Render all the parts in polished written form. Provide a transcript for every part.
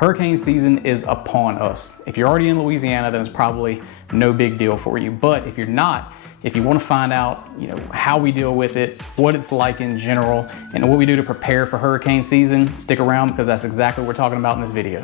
Hurricane season is upon us. If you're already in Louisiana, then it's probably no big deal for you. But if you're not, if you want to find out, how we deal with it, what it's like in general, and what we do to prepare for hurricane season, stick around because that's exactly what we're talking about in this video.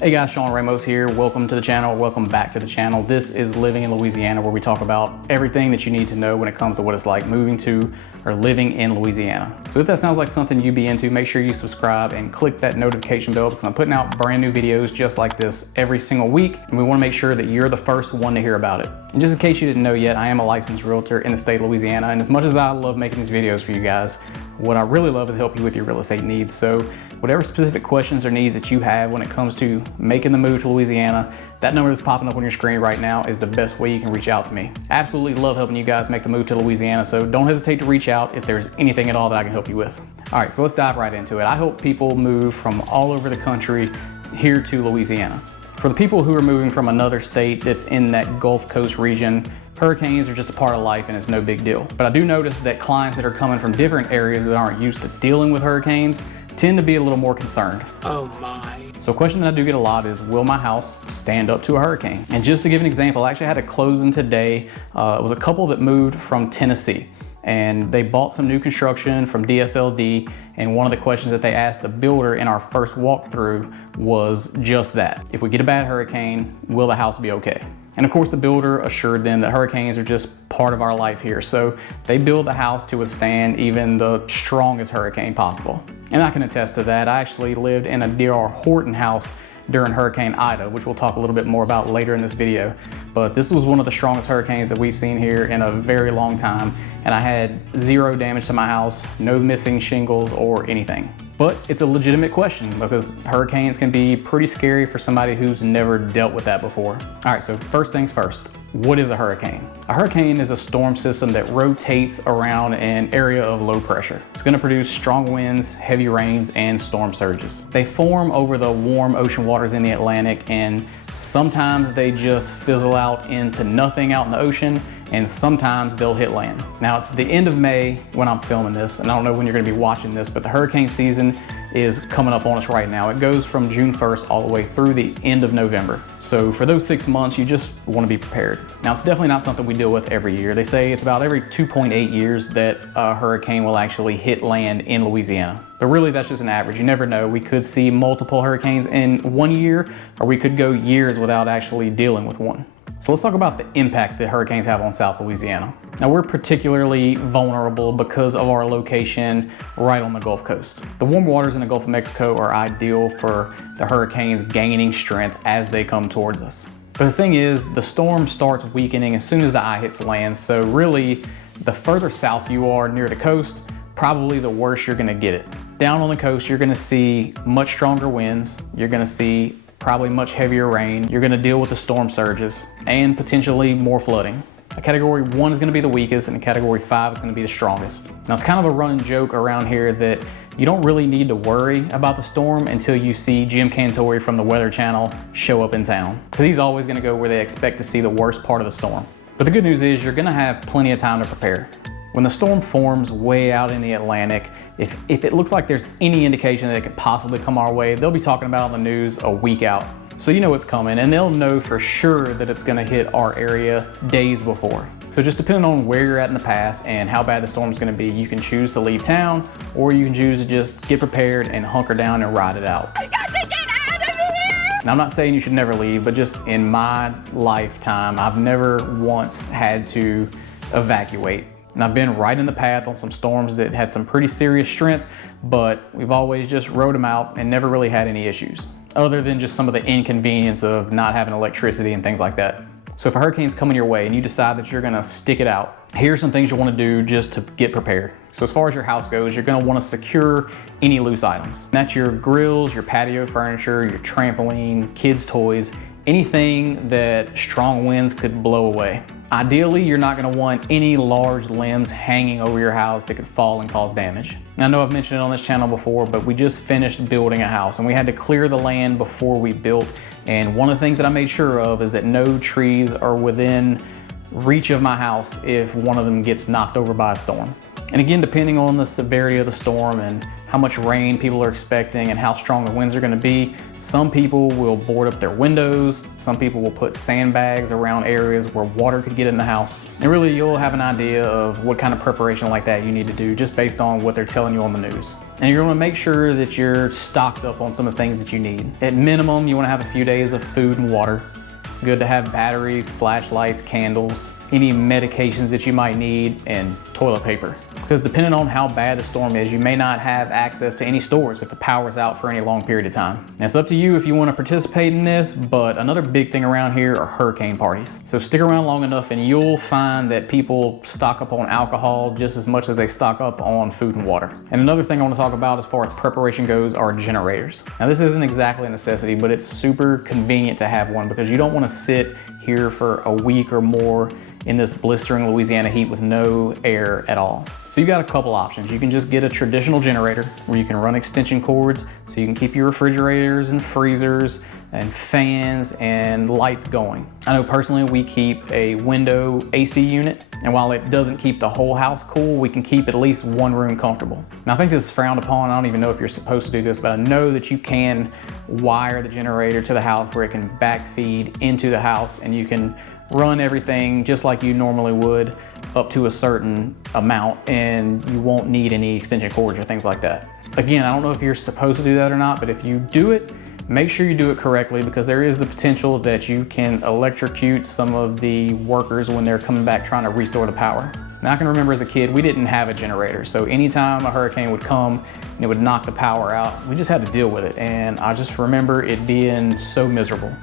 Hey guys, Shaun Ramos here. Welcome to the channel. Welcome back to the channel. This is Living in Louisiana, where we talk about everything that you need to know when it comes to what it's like moving to or living in Louisiana. So if that sounds like something you'd be into, make sure you subscribe and click that notification bell because I'm putting out brand new videos just like this every single week. And we want to make sure that you're the first one to hear about it. And just in case you didn't know yet, I am a licensed realtor in the state of Louisiana. And as much as I love making these videos for you guys, what I really love is help you with your real estate needs. So whatever specific questions or needs that you have when it comes to making the move to Louisiana, that number that's popping up on your screen right now is the best way you can reach out to me. Absolutely love helping you guys make the move to Louisiana, so don't hesitate to reach out if there's anything at all that I can help you with. All right, so let's dive right into it. I help people move from all over the country here to Louisiana. For the people who are moving from another state that's in that Gulf Coast region, hurricanes are just a part of life and it's no big deal. But I do notice that clients that are coming from different areas that aren't used to dealing with hurricanes tend to be a little more concerned. Oh my. So a question that I do get a lot is, will my house stand up to a hurricane? And just to give an example, I actually had a closing today. It was a couple that moved from Tennessee, and they bought some new construction from DSLD, and one of the questions that they asked the builder in our first walkthrough was just that. If we get a bad hurricane, will the house be okay? And of course the builder assured them that hurricanes are just part of our life here. So they build the house to withstand even the strongest hurricane possible. And I can attest to that. I actually lived in a D.R. Horton house during Hurricane Ida, which we'll talk a little bit more about later in this video. But this was one of the strongest hurricanes that we've seen here in a very long time. And I had zero damage to my house, no missing shingles or anything. But it's a legitimate question because hurricanes can be pretty scary for somebody who's never dealt with that before. All right, so first things first, what is a hurricane? A hurricane is a storm system that rotates around an area of low pressure. It's going to produce strong winds, heavy rains, and storm surges. They form over the warm ocean waters in the Atlantic, and sometimes they just fizzle out into nothing out in the ocean, and sometimes they'll hit land. Now it's the end of May when I'm filming this, and I don't know when you're gonna be watching this, but the hurricane season is coming up on us right now. It goes from June 1st all the way through the end of November. So for those 6 months, you just wanna be prepared. Now it's definitely not something we deal with every year. They say it's about every 2.8 years that a hurricane will actually hit land in Louisiana. But really that's just an average. You never know. We could see multiple hurricanes in 1 year, or we could go years without actually dealing with one. So let's talk about the impact that hurricanes have on South Louisiana. Now we're particularly vulnerable because of our location right on the Gulf Coast. The warm waters in the Gulf of Mexico are ideal for the hurricanes gaining strength as they come towards us. But the thing is, the storm starts weakening as soon as the eye hits land. So really, the further south you are near the coast, probably the worse you're gonna get it. Down on the coast, you're gonna see much stronger winds. You're gonna see probably much heavier rain. You're gonna deal with the storm surges and potentially more flooding. A category 1 is gonna be the weakest and a category 5 is gonna be the strongest. Now it's kind of a running joke around here that you don't really need to worry about the storm until you see Jim Cantori from the Weather Channel show up in town. Because he's always gonna go where they expect to see the worst part of the storm. But the good news is you're gonna have plenty of time to prepare. When the storm forms way out in the Atlantic, if it looks like there's any indication that it could possibly come our way, they'll be talking about it on the news a week out. So you know it's coming, and they'll know for sure that it's gonna hit our area days before. So just depending on where you're at in the path and how bad the storm's gonna be, you can choose to leave town, or you can choose to just get prepared and hunker down and ride it out. I got to get out of here! Now I'm not saying you should never leave, but just in my lifetime, I've never once had to evacuate. And I've been right in the path on some storms that had some pretty serious strength, but we've always just rode them out and never really had any issues, other than just some of the inconvenience of not having electricity and things like that. So if a hurricane's coming your way and you decide that you're gonna stick it out, here's some things you wanna do just to get prepared. So as far as your house goes, you're gonna wanna secure any loose items. That's your grills, your patio furniture, your trampoline, kids' toys, anything that strong winds could blow away. Ideally, you're not gonna want any large limbs hanging over your house that could fall and cause damage. I know I've mentioned it on this channel before, but we just finished building a house and we had to clear the land before we built. And one of the things that I made sure of is that no trees are within reach of my house if one of them gets knocked over by a storm. And again, depending on the severity of the storm and how much rain people are expecting and how strong the winds are gonna be, some people will board up their windows, some people will put sandbags around areas where water could get in the house. And really, you'll have an idea of what kind of preparation like that you need to do just based on what they're telling you on the news. And you're gonna make sure that you're stocked up on some of the things that you need. At minimum, you wanna have a few days of food and water. It's good to have batteries, flashlights, candles, any medications that you might need, and toilet paper. Because depending on how bad the storm is, you may not have access to any stores if the power's out for any long period of time. And it's up to you if you want to participate in this, but another big thing around here are hurricane parties. So stick around long enough and you'll find that people stock up on alcohol just as much as they stock up on food and water. And another thing I want to talk about as far as preparation goes are generators. Now this isn't exactly a necessity, but it's super convenient to have one because you don't want to sit here for a week or more in this blistering Louisiana heat with no air at all. So you've got a couple options. You can just get a traditional generator where you can run extension cords so you can keep your refrigerators and freezers and fans and lights going. I know personally we keep a window AC unit, and while it doesn't keep the whole house cool, we can keep at least one room comfortable. Now I think this is frowned upon. I don't even know if you're supposed to do this, but I know that you can wire the generator to the house where it can backfeed into the house and you can run everything just like you normally would up to a certain amount, and you won't need any extension cords or things like that. Again, I don't know if you're supposed to do that or not, but if you do it, make sure you do it correctly because there is the potential that you can electrocute some of the workers when they're coming back trying to restore the power. Now I can remember as a kid, we didn't have a generator. So anytime a hurricane would come and it would knock the power out, we just had to deal with it. And I just remember it being so miserable.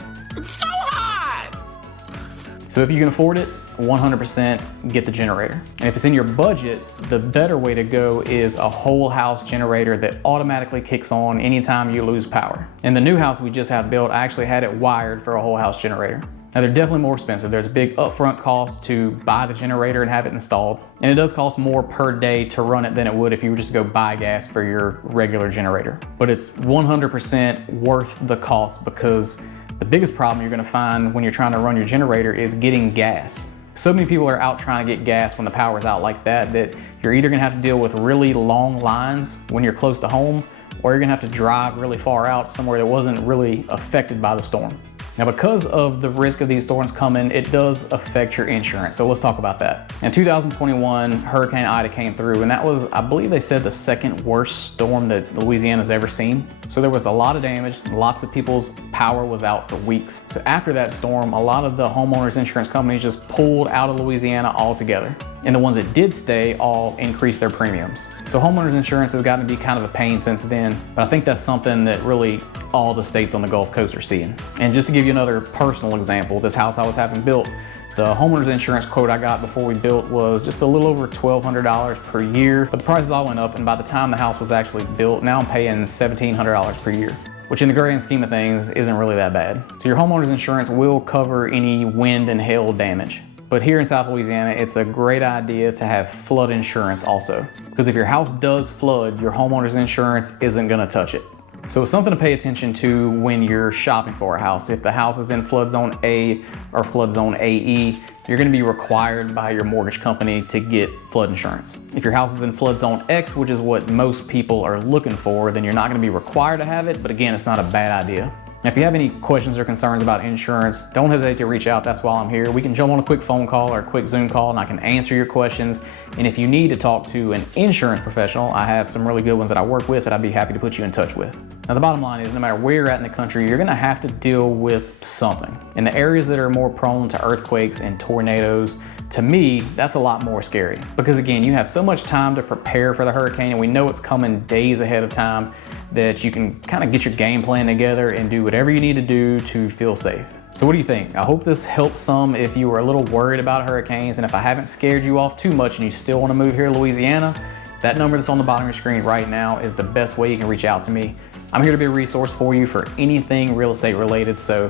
So if you can afford it, 100% get the generator. And if it's in your budget, the better way to go is a whole house generator that automatically kicks on anytime you lose power. In the new house we just had built, I actually had it wired for a whole house generator. Now they're definitely more expensive. There's a big upfront cost to buy the generator and have it installed. And it does cost more per day to run it than it would if you were just to go buy gas for your regular generator. But it's 100% worth the cost because the biggest problem you're gonna find when you're trying to run your generator is getting gas. So many people are out trying to get gas when the power's out like that you're either gonna have to deal with really long lines when you're close to home, or you're gonna have to drive really far out somewhere that wasn't really affected by the storm. Now, because of the risk of these storms coming, it does affect your insurance. So let's talk about that. In 2021, Hurricane Ida came through, and that was, I believe they said, the second worst storm that Louisiana's ever seen. So there was a lot of damage, lots of people's power was out for weeks. So after that storm, a lot of the homeowners insurance companies just pulled out of Louisiana altogether. And the ones that did stay all increased their premiums. So homeowners insurance has gotten to be kind of a pain since then, but I think that's something that really all the states on the Gulf Coast are seeing. And just to give you another personal example, this house I was having built, the homeowner's insurance quote I got before we built was just a little over $1,200 per year, but the prices all went up, and by the time the house was actually built, now I'm paying $1,700 per year, which in the grand scheme of things isn't really that bad. So your homeowner's insurance will cover any wind and hail damage. But here in South Louisiana, it's a great idea to have flood insurance also. Because if your house does flood, your homeowner's insurance isn't gonna touch it. So it's something to pay attention to when you're shopping for a house. If the house is in flood zone A or flood zone AE, you're gonna be required by your mortgage company to get flood insurance. If your house is in flood zone X, which is what most people are looking for, then you're not gonna be required to have it, but again, it's not a bad idea. Now, if you have any questions or concerns about insurance, don't hesitate to reach out. That's why I'm here. We can jump on a quick phone call or a quick Zoom call and I can answer your questions. And if you need to talk to an insurance professional, I have some really good ones that I work with that I'd be happy to put you in touch with. Now, the bottom line is no matter where you're at in the country, you're gonna have to deal with something. In the areas that are more prone to earthquakes and tornadoes, to me, that's a lot more scary. Because again, you have so much time to prepare for the hurricane and we know it's coming days ahead of time that you can kind of get your game plan together and do whatever you need to do to feel safe. So what do you think? I hope this helps some if you were a little worried about hurricanes, and if I haven't scared you off too much and you still want to move here to Louisiana, that number that's on the bottom of your screen right now is the best way you can reach out to me. I'm here to be a resource for you for anything real estate related, so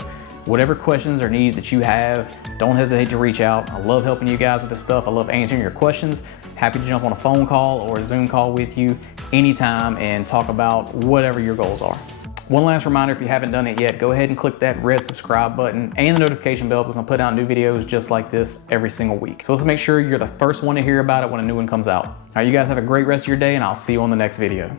whatever questions or needs that you have, don't hesitate to reach out. I love helping you guys with this stuff. I love answering your questions. Happy to jump on a phone call or a Zoom call with you anytime and talk about whatever your goals are. One last reminder, if you haven't done it yet, go ahead and click that red subscribe button and the notification bell because I'll put out new videos just like this every single week. So let's make sure you're the first one to hear about it when a new one comes out. All right, you guys have a great rest of your day and I'll see you on the next video.